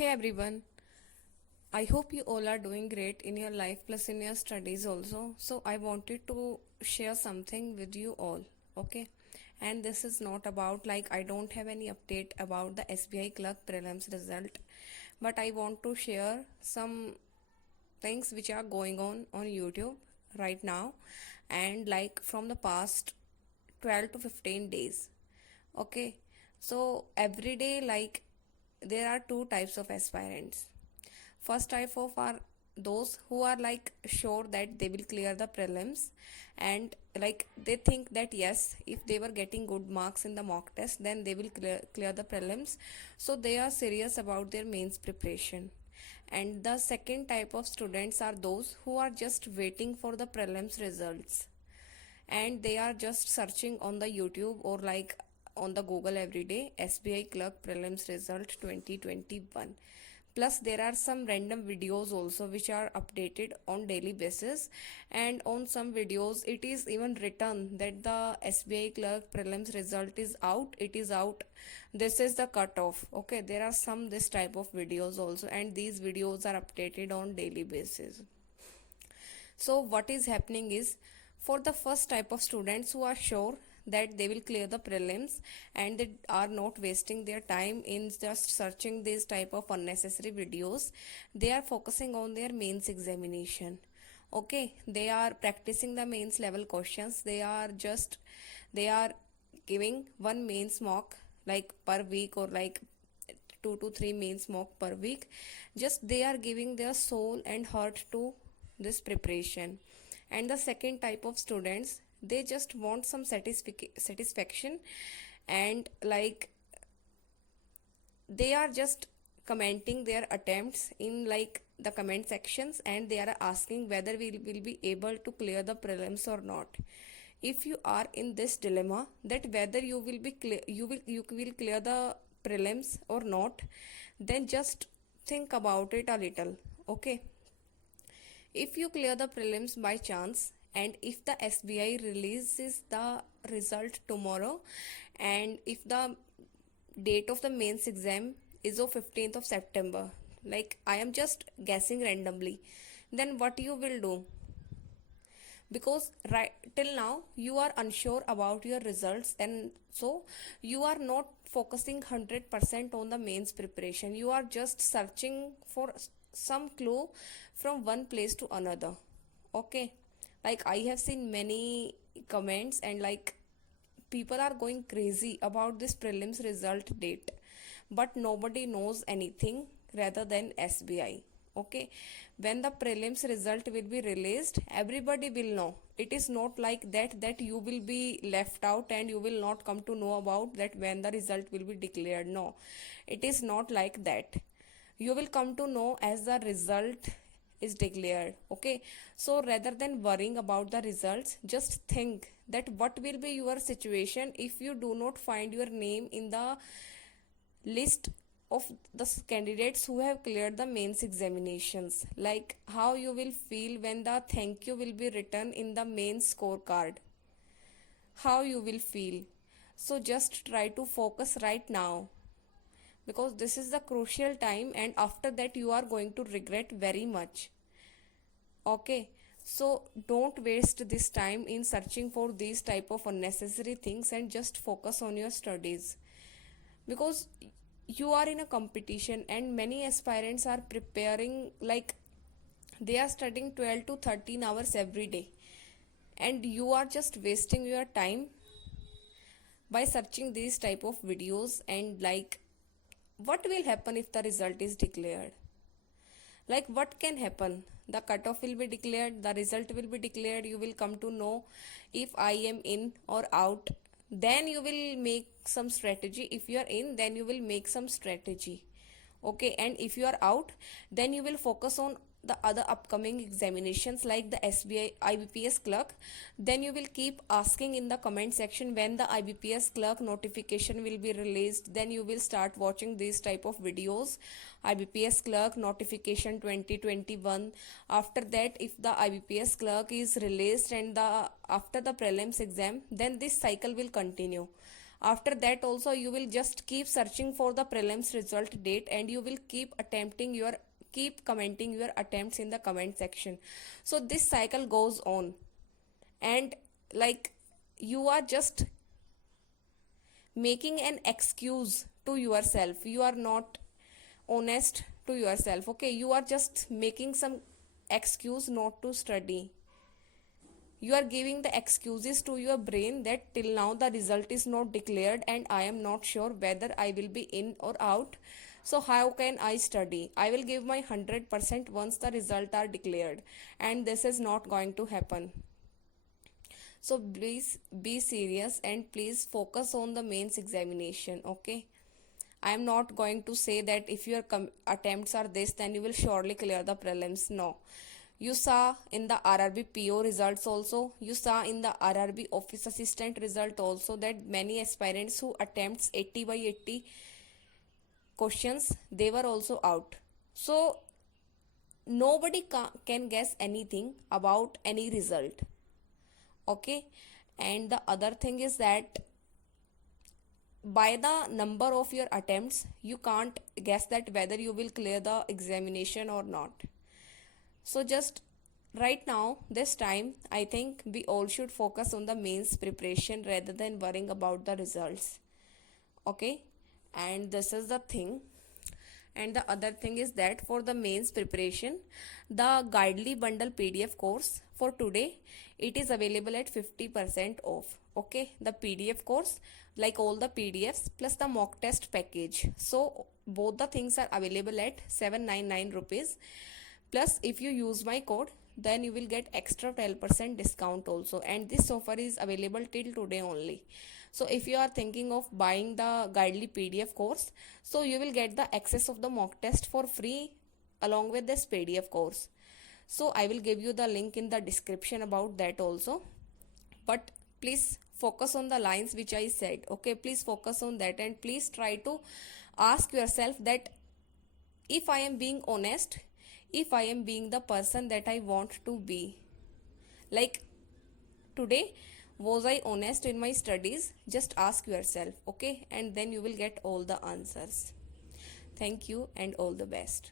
Hey everyone, I hope you all are doing great in your life plus in your studies also. So, I wanted to share something with you all, okay? And this is not about like I don't have any update about the SBI clerk prelims result, but I want to share some things which are going on YouTube right now and like from the past 12 to 15 days. Okay, so every day, like there are two types of aspirants. First type of are those who are like sure that they will clear the prelims, and like they think that yes, if they were getting good marks in the mock test, then they will clear the prelims. So they are serious about their mains preparation. And the second type of students are those who are just waiting for the prelims results, and they are just searching on the YouTube or like on the Google every day SBI clerk prelims result 2021. Plus there are some random videos also which are updated on daily basis, and on some videos it is even written that the SBI clerk prelims result is out, it is out, this is the cutoff. Okay, there are some this type of videos also, and these videos are updated on daily basis. So what is happening is, for the first type of students who are sure that they will clear the prelims and they are not wasting their time in just searching these type of unnecessary videos, they are focusing on their mains examination. Okay, they are practicing the mains level questions. They are giving one mains mock like per week, or like 2 to 3 mains mock per week. Just they are giving their soul and heart to this preparation. And the second type of students, they just want some satisfaction, and like they are just commenting their attempts in like the comment sections, and they are asking whether we will be able to clear the prelims or not. If you are in this dilemma that whether you will be you will clear the prelims or not, then just think about it a little. Okay, if you clear the prelims by chance, and if the SBI releases the result tomorrow, and if the date of the mains exam is of 15th of September, like I am just guessing randomly, then what you will do? Because right till now you are unsure about your results, and so you are not focusing 100% on the mains preparation. You are just searching for some clue from one place to another. Okay, like I have seen many comments, and like people are going crazy about this prelims result date, but nobody knows anything rather than SBI. Okay, when the prelims result will be released, everybody will know. It is not like that you will be left out and you will not come to know about that when the result will be declared. No, it is not like that. You will come to know as the result is declared. Okay, so rather than worrying about the results, just think that what will be your situation if you do not find your name in the list of the candidates who have cleared the mains examinations. Like how you will feel when the thank you will be written in the mains scorecard, how you will feel. So just try to focus right now, because this is the crucial time, and after that you are going to regret very much. Okay, so don't waste this time in searching for these type of unnecessary things, and just focus on your studies, because you are in a competition and many aspirants are preparing, like they are studying 12 to 13 hours every day, and you are just wasting your time by searching these type of videos. And like what will happen if the result is declared? Like what can happen? The cutoff will be declared, the result will be declared, you will come to know if I am in or out. Then you will make some strategy. If you are in, then you will make some strategy. Okay, and if you are out, then you will focus on the other upcoming examinations like the SBI IBPS clerk. Then you will keep asking in the comment section when the IBPS clerk notification will be released. Then you will start watching these type of videos, IBPS clerk notification 2021. After that, if the IBPS clerk is released and the after the prelims exam, then this cycle will continue. After that also you will just keep searching for the prelims result date, and you will keep commenting your attempts in the comment section. So this cycle goes on, and like you are just making an excuse to yourself. You are not honest to yourself. Okay, you are just making some excuse not to study. You are giving the excuses to your brain that till now the result is not declared and I am not sure whether I will be in or out. So how can I study? I will give my 100% once the result are declared, and this is not going to happen. So please be serious and please focus on the mains examination. Okay, I am not going to say that if your attempts are this, then you will surely clear the prelims. No. You saw in the RRB PO results also, you saw in the RRB office assistant result also that many aspirants who attempts 80 by 80 questions, they were also out. So nobody can guess anything about any result. Okay, and the other thing is that by the number of your attempts you can't guess that whether you will clear the examination or not. So just right now, this time, I think we all should focus on the mains preparation rather than worrying about the results. Okay, and this is the thing. And the other thing is that for the mains preparation, the Guidely Bundle PDF course for today, it is available at 50% off. Okay, the PDF course, like all the PDFs plus the mock test package. So both the things are available at 799 rupees. Plus if you use my code, then you will get extra 12% discount also, and this offer is available till today only. So if you are thinking of buying the Guidely PDF course, so you will get the access of the mock test for free along with this PDF course. So I will give you the link in the description about that also. But please focus on the lines which I said. Okay, please focus on that, and please try to ask yourself that if I am being honest, if I am being the person that I want to be. Like today, was I honest in my studies? Just ask yourself, okay? And then you will get all the answers. Thank you and all the best.